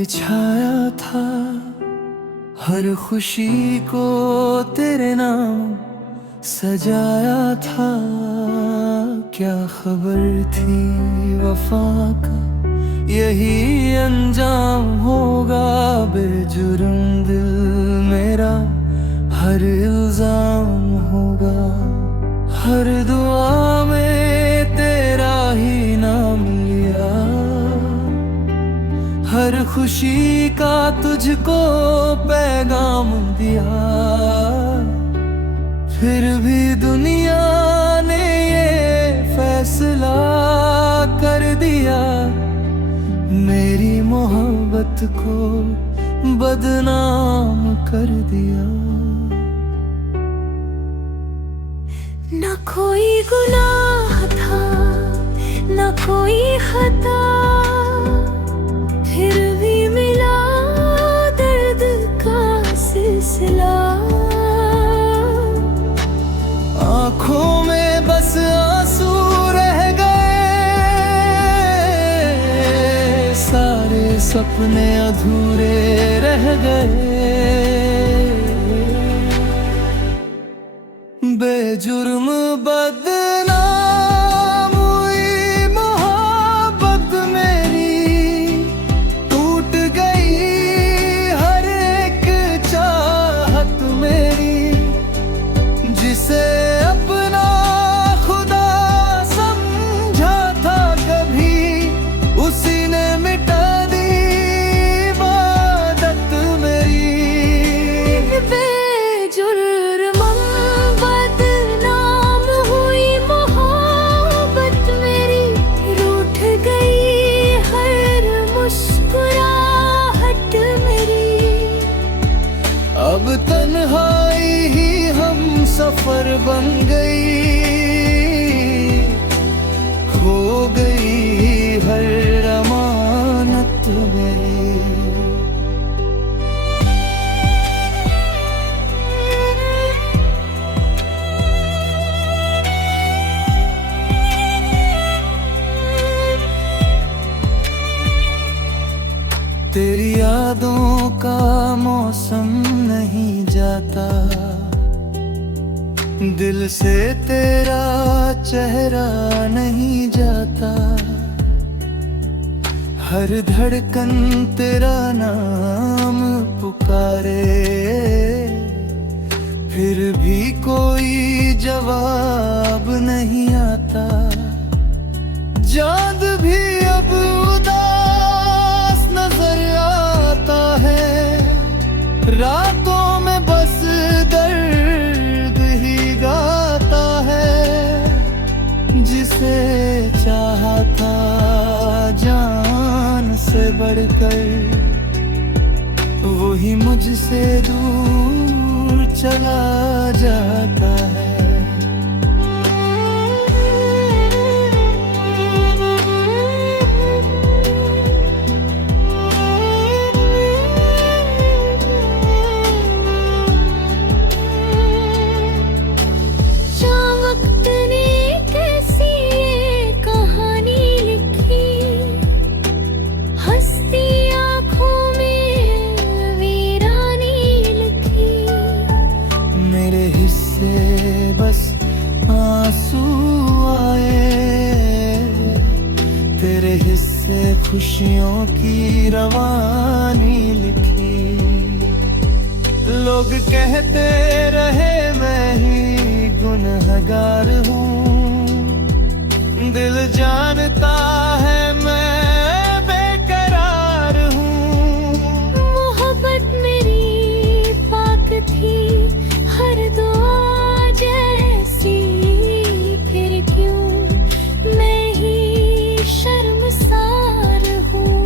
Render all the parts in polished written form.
बिछाया था हर खुशी को तेरे नाम सजाया था। क्या खबर थी वफा का यही अंजाम होगा। बेजुर्म दिल मेरा हर इल्जाम होगा। हर दुआ में तेरा ही नाम लिया। हर खुशी का तुझको पैगाम दिया। फिर भी दुनिया ने ये फैसला कर दिया मेरी मोहब्बत को बदनाम कर दिया। न कोई गुनाह था न कोई खता, फिर भी मिला दर्द का सिलसिला। आँखों में बस आंसू रह गए। सारे सपने अधूरे रह गए। बेजुर्म बदनाम हुई मोहब्बत मेरी। टूट गई हर एक चाहत मेरी। जिसे अपना खुदा समझा था कभी, उसी ने मिटा दी इबादत मेरी। बेजुर्म बदनाम हुई मोहब्बत मेरी। रूठ गई हर मुस्कुराहट मेरी। अब तन्हाई ही हम सफर बन गई। खो गई हर अमानत मेरी। तेरी यादों का मौसम नहीं जाता। दिल से तेरा चेहरा नहीं जाता। हर धड़कन तेरा नाम पुकारे। फिर भी कोई जवाब नहीं आता। चांद भी अब उदास नजर आता है। रातों में बस दर्द ही गाता है। जिसे चाहा था जान से बढ़कर, वही मुझसे दूर चला जाता है। बस आंसू आए। तेरे हिस्से खुशियों की रवानी लिखी। लोग कहते रहे मैं ही गुनहगार हूँ। दिल जानता है मैं बेकरार हूँ। मोहब्बत मेरी पाक थी हर दुआ जैसी। फिर क्यों मैं ही शर्मसार हूँ।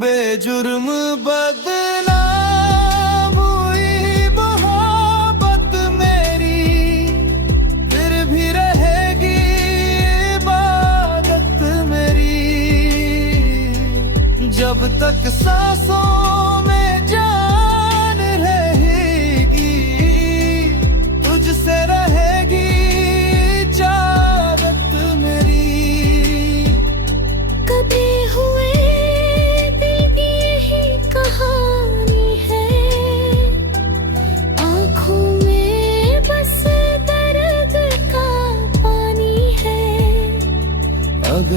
बेजुर्म बदनाम हुई मोहब्बत मेरी। फिर भी रहेगी इबादत मेरी। जब तक सांसों में जान रहेगी, तुझसे रहेगी इजाजत मेरी। कभी हुआ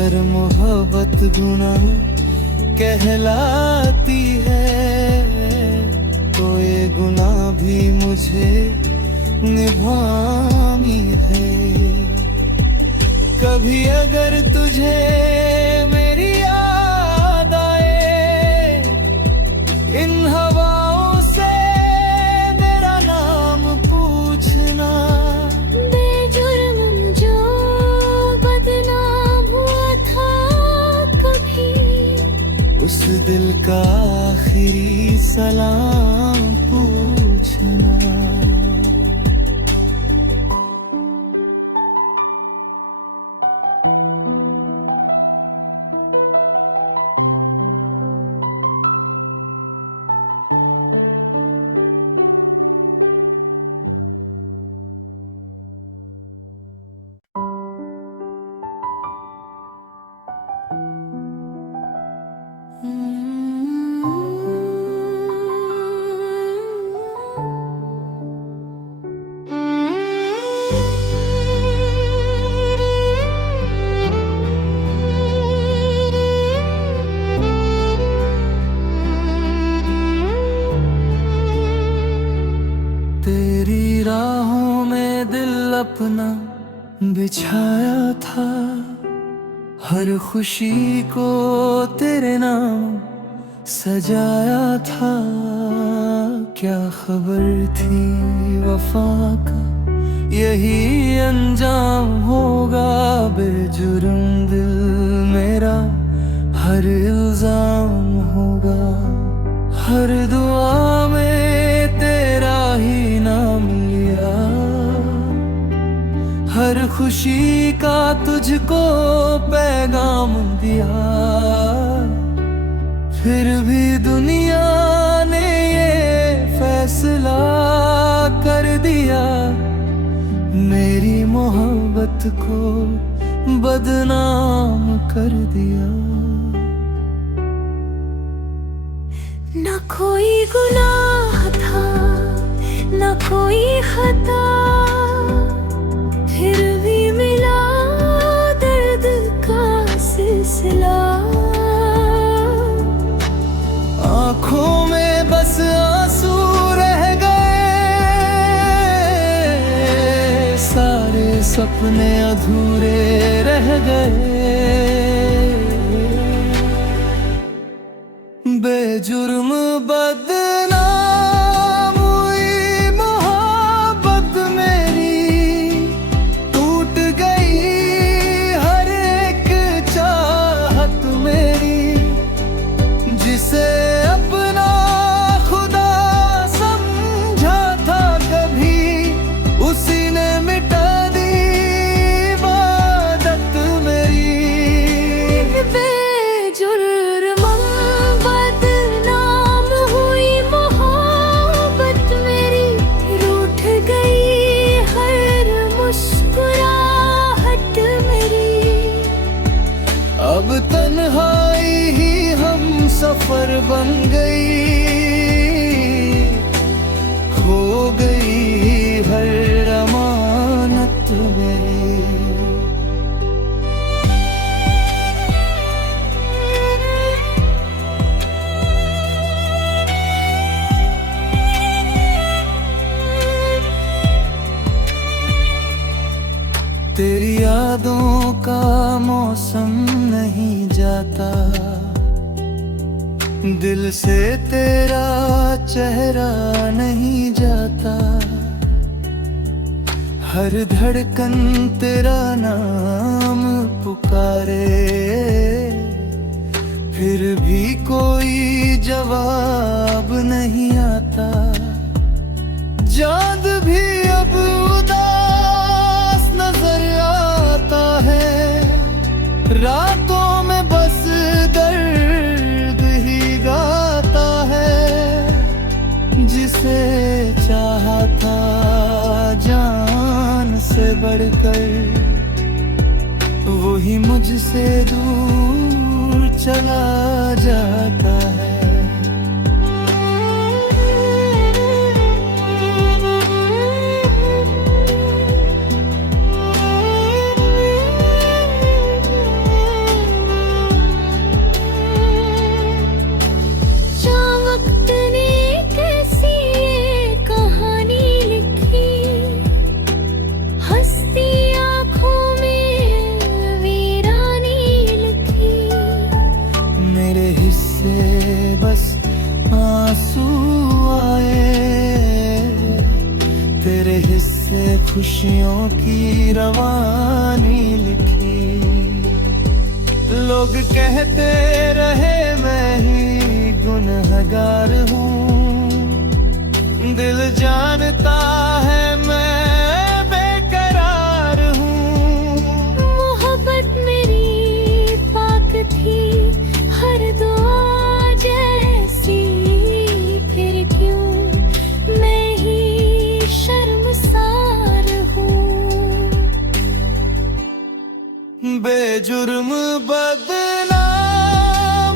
अगर मोहब्बत गुनाह कहलाती है तो ये गुनाह भी मुझे निभानी है। कभी अगर तुझे मेरी याद आए, इन हवाओं से मेरा नाम पूछना। बेजुर्म जो बदनाम हुआ था कभी, उस दिल का आखिरी सलाम पूछना। तेरी राहों में दिल अपना बिछाया था, हर खुशी को तेरे नाम सजाया था। क्या खबर थी वफा का यही अंजाम होगा, बेजुर्म दिल मेरा हर इल्जाम होगा। हर दुआ में तेरा ही नाम लिया, हर खुशी का तुझको पैगाम दिया। फिर भी दुनिया ने ये फैसला कर दिया, मेरी मोहब्बत को बदनाम कर दिया। न कोई गुनाह था न कोई खता, फिर भी मिला दर्द का सिलसिला। आँखों में बस आंसू रह गए, सारे सपने अधूरे रह गए। बेजुर्म बदनाम हुई मोहब्बत मेरी, टूट गई हर एक चाहत मेरी। जिसे अपना खुदा समझा था कभी, उसी ने मिटा दी इबादत मेरी। बेजुर्म बदनाम हुई मोहब्बत मेरी, रूठ गई हर मुस्कुराहट मेरी। अब तन्हाई ही हम सफर बन गई, खो गई हर अमानत मेरी। तेरी यादों का मौसम नहीं जाता, दिल से तेरा चेहरा नहीं जाता। हर धड़कन तेरा नाम पुकारे, फिर भी कोई जवाब नहीं आता। चाँद भी अब उदास नजर आता है, रातों में बस दर्द ही गाता है। जिसे चाहा था जान से बढ़कर, वही मुझसे दूर चला जाता है। मेरे हिस्से बस आंसू आए, तेरे हिस्से खुशियों की रवानी लिखी। लोग कहते रहे मैं ही गुनहगार हूँ, दिल जानता है मैं बेकरार हूँ। मोहब्बत मेरी पाक थी हर दुआ जैसी, फिर क्यों मैं ही शर्मसार हूँ। बेजुर्म बदनाम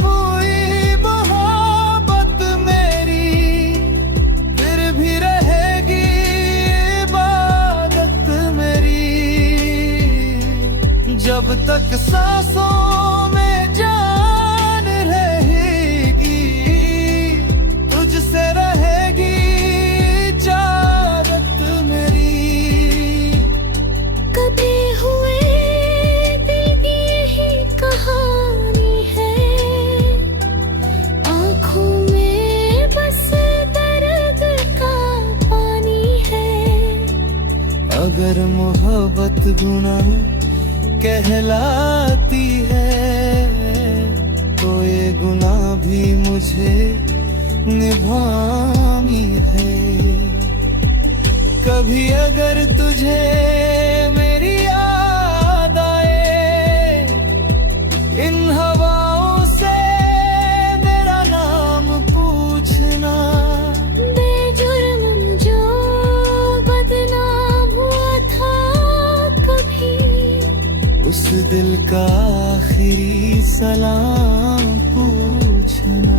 हुई मोहब्बत मेरी, फिर भी रहेगी इबादत मेरी। जब तक सांसों में जान रहेगी, तुझसे रहेगी इजाजत मेरी। कभी हुए दिल की यही कहानी है, आँखों में बस दर्द का पानी है। अगर मोहब्बत गुनाह कहलाती है, तो ये गुनाह भी मुझे निभानी है। कभी अगर तुझे मेरी याद आए, इन हवाओं से मेरा नाम पूछना। बेजुर्म जो बदनाम हुआ था कभी, उस दिल का आखिरी सलाम पूछना।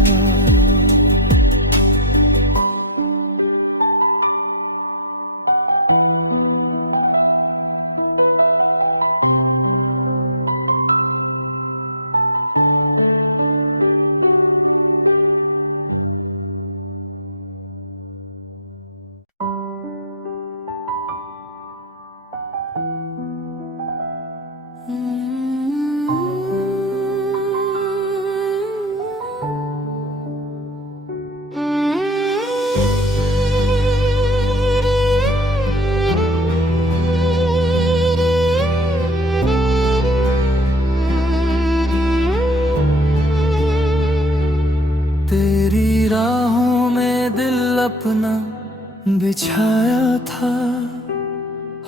तेरी राहों में दिल अपना बिछाया था,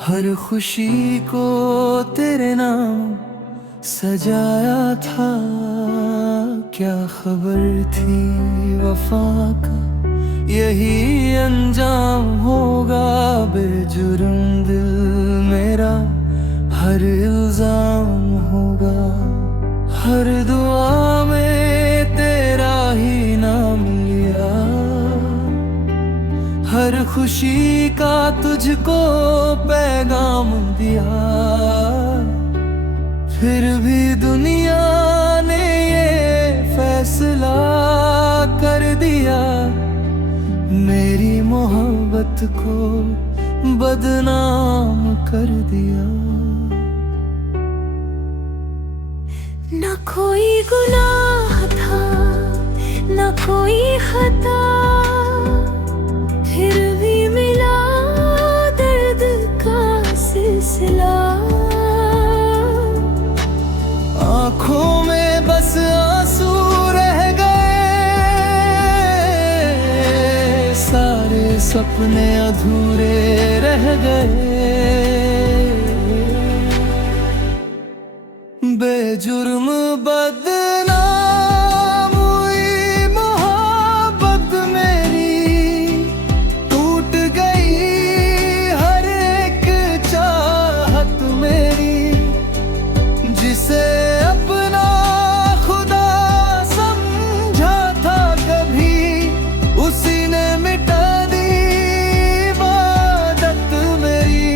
हर खुशी को तेरे नाम सजाया था। क्या खबर थी वफा का यही अंजाम होगा, बेजुर्म दिल मेरा हर इल्जाम होगा। हर दुआ में तेरा ही नाम लिया, हर खुशी का तुझको पैगाम दिया। फिर भी दुनिया ने ये फैसला कर दिया, मेरी मोहब्बत को बदनाम कर दिया। न कोई गुनाह था न कोई खता, फिर भी मिला दर्द का सिलसिला। आँखों में बस आंसू रह गए, सारे सपने अधूरे रह गए। बेजुर्म बदनाम हुई मोहब्बत मेरी, टूट गई हर एक चाहत मेरी। जिसे अपना खुदा समझा था कभी, उसी ने मिटा दी इबादत मेरी।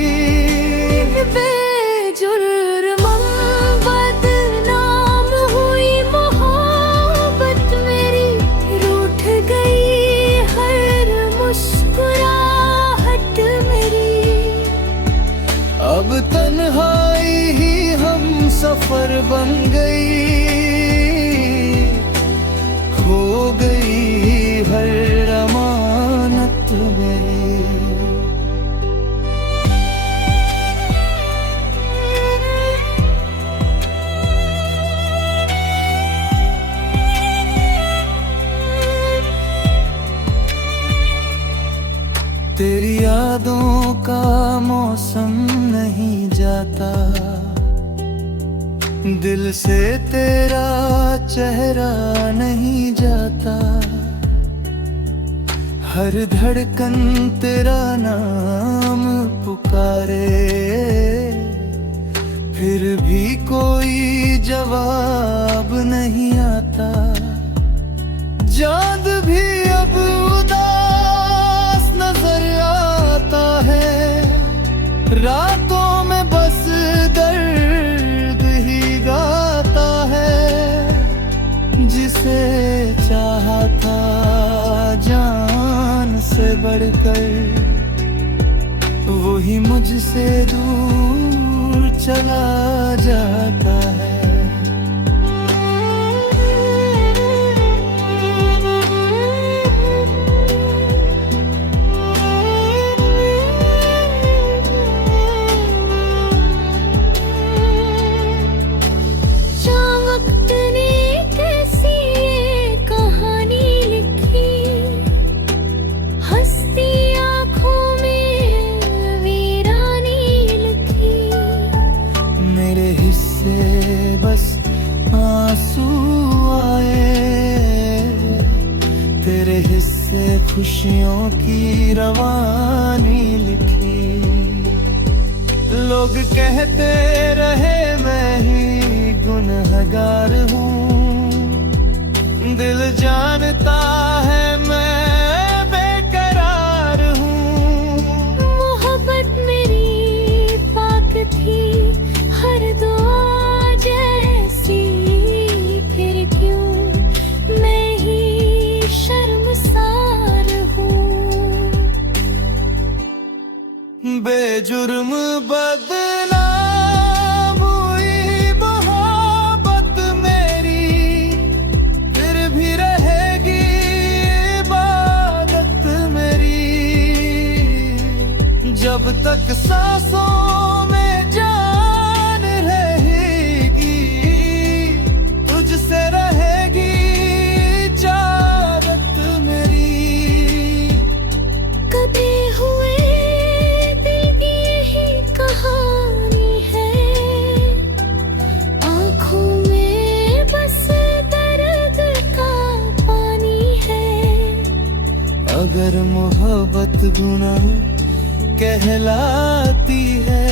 यादों का मौसम नहीं जाता, दिल से तेरा चेहरा नहीं जाता। हर धड़कन तेरा नाम पुकारे, फिर भी कोई जवाब नहीं आता। चाँद भी अब उदास नजर आता है, रातों में बस दर्द ही गाता है। जिसे चाहा था जान से बढ़कर, वही मुझसे दूर चला जाता है। बस आंसू आए, तेरे हिस्से खुशियों की रवानी लिखी। लोग कहते रहे मैं ही गुनहगार हूँ, दिल जानता है मैं बेकरार हूँ। मोहब्बत मेरी पाक थी हर दुआ जैसी, फिर क्यों मैं ही शर्मसार हूँ। बेजुर्म बदनाम हुई मोहब्बत मेरी, फिर भी रहेगी इबादत मेरी। जब तक सांसों में जान रहेगी, तुझसे रहेगी इजाजत मेरी। कभी हुए दिल की यही कहानी है, आँखों में बस दर्द का पानी है। अगर मोहब्बत गुनाह कहलाती है,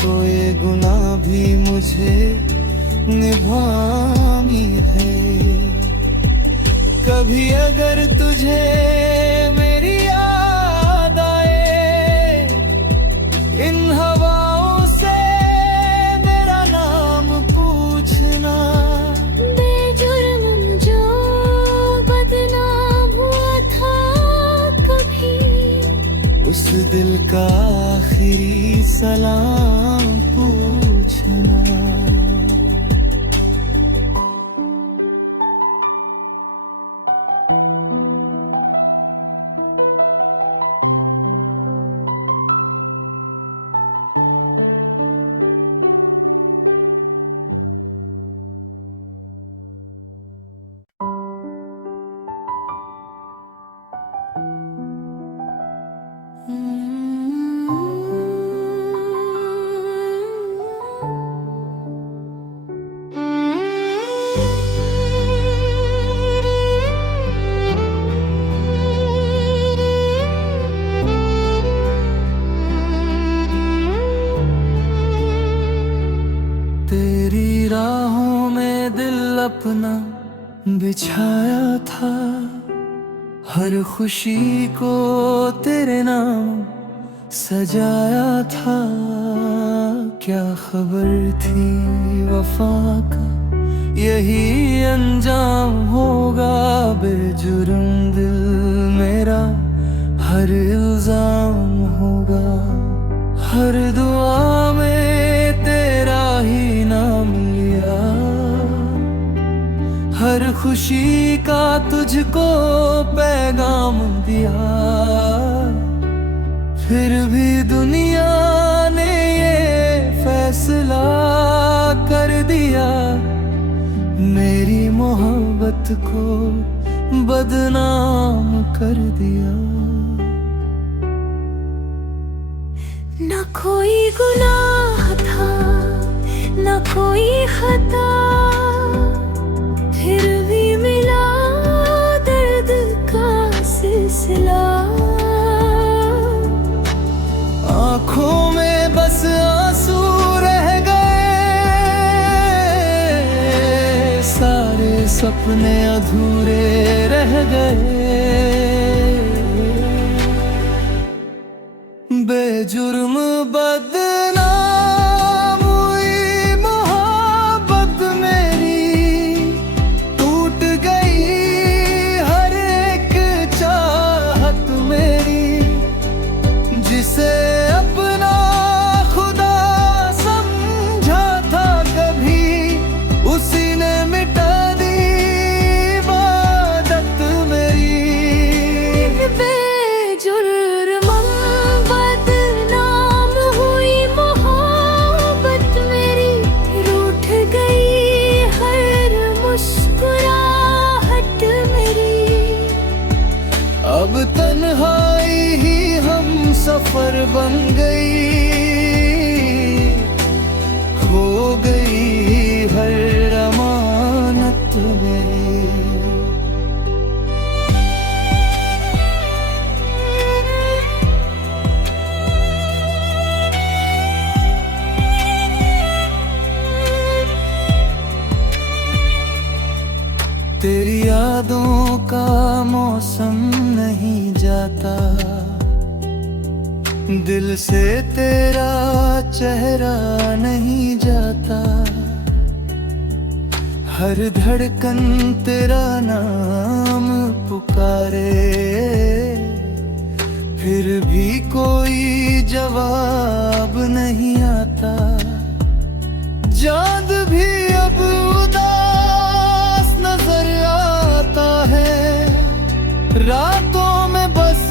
तो ये गुनाह भी मुझे निभानी है। कभी अगर तुझे मेरी याद आए, इन हवाओं से मेरा नाम पूछना। बेजुर्म जो बदनाम हुआ था कभी, उस दिल का आखिरी सलाम पूछना। तेरी राहों में दिल अपना बिछाया था, हर खुशी को तेरे नाम सजाया था। क्या खबर थी वफा का यही अंजाम होगा, बेजुर्म दिल मेरा हर इल्जाम होगा। हर दुआ में तेरा ही नाम लिया, हर खुशी का तुझको पैगाम दिया। फिर भी दुनिया ने ये फैसला कर दिया, मेरी मोहब्बत को बदनाम कर दिया। कोई गुनाह था ना कोई खता, फिर भी मिला दर्द का सिलसिला। आँखों में बस आंसू रह गए, सारे सपने अधूरे रह गए। बेजुर्म बदनाम हुई मोहब्बत मेरी, टूट गई हर एक चाहत मेरी। जिसे अपना खुदा समझा था कभी, उसी ने मिटा दी इबादत मेरी। बेजुर्म बदनाम हुई मोहब्बत मेरी, रूठ गई हर मुस्कुराहट मेरी। अब तन्हाई ही हम सफर बन गई, खो गई हर अमानत मेरी। तेरी यादों का मौसम नहीं जाता, दिल से तेरा चेहरा नहीं जाता। हर धड़कन तेरा नाम पुकारे, फिर भी कोई जवाब नहीं आता। चांद भी अब उदास नजर आता है, रातों में बस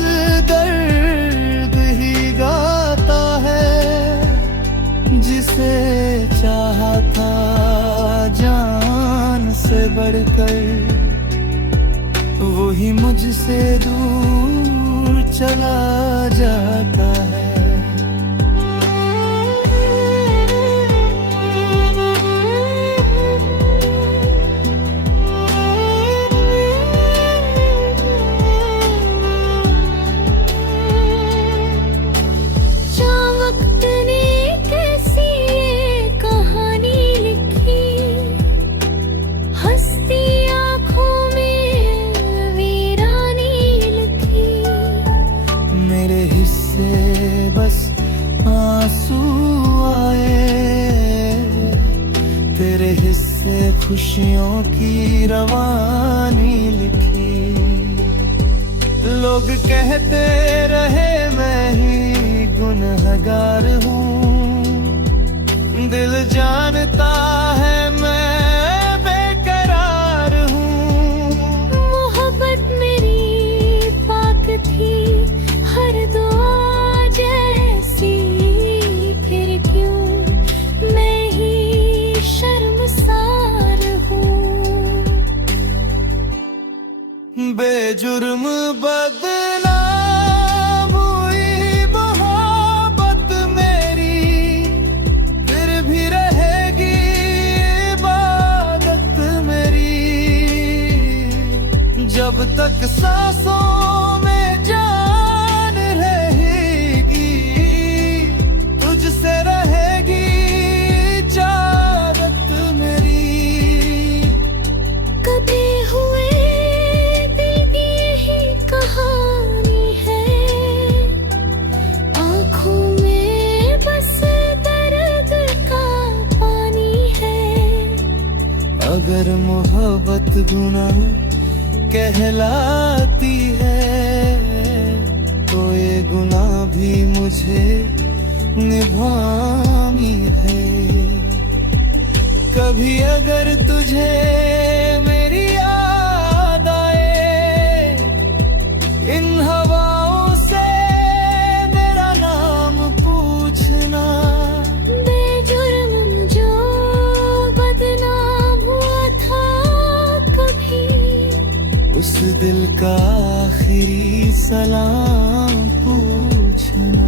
दर्द ही गाता है। जिसे चाहा था जान से बढ़कर, वही मुझसे दूर चला जाता है। बस आंसू आए, तेरे हिस्से खुशियों की रवानी लिखी। लोग कहते रहे मैं ही गुनहगार हूँ, दिल जानता है मैं बेकरार हूँ। मोहब्बत मेरी पाक थी हर दुआ जैसी, फिर क्यों मैं ही शर्मसार हूँ। बेजुर्म बदनाम हुई मोहब्बत मेरी, फिर भी रहेगी इबादत मेरी। जब तक सांसों में जान रहेगी, तुझसे रहेगी चाहत मेरी। कभी हुए दिल की यही कहानी है, आँखों में बस दर्द का पानी है। अगर मोहब्बत गुनाह कहलाती है, तो ये गुनाह भी मुझे निभानी है। कभी अगर तुझे मेरी याद आए, इन हवाओं से मेरा नाम पूछना। बेजुर्म जो बदनाम हुआ था कभी, उस दिल का आखिरी सलाम पूछना।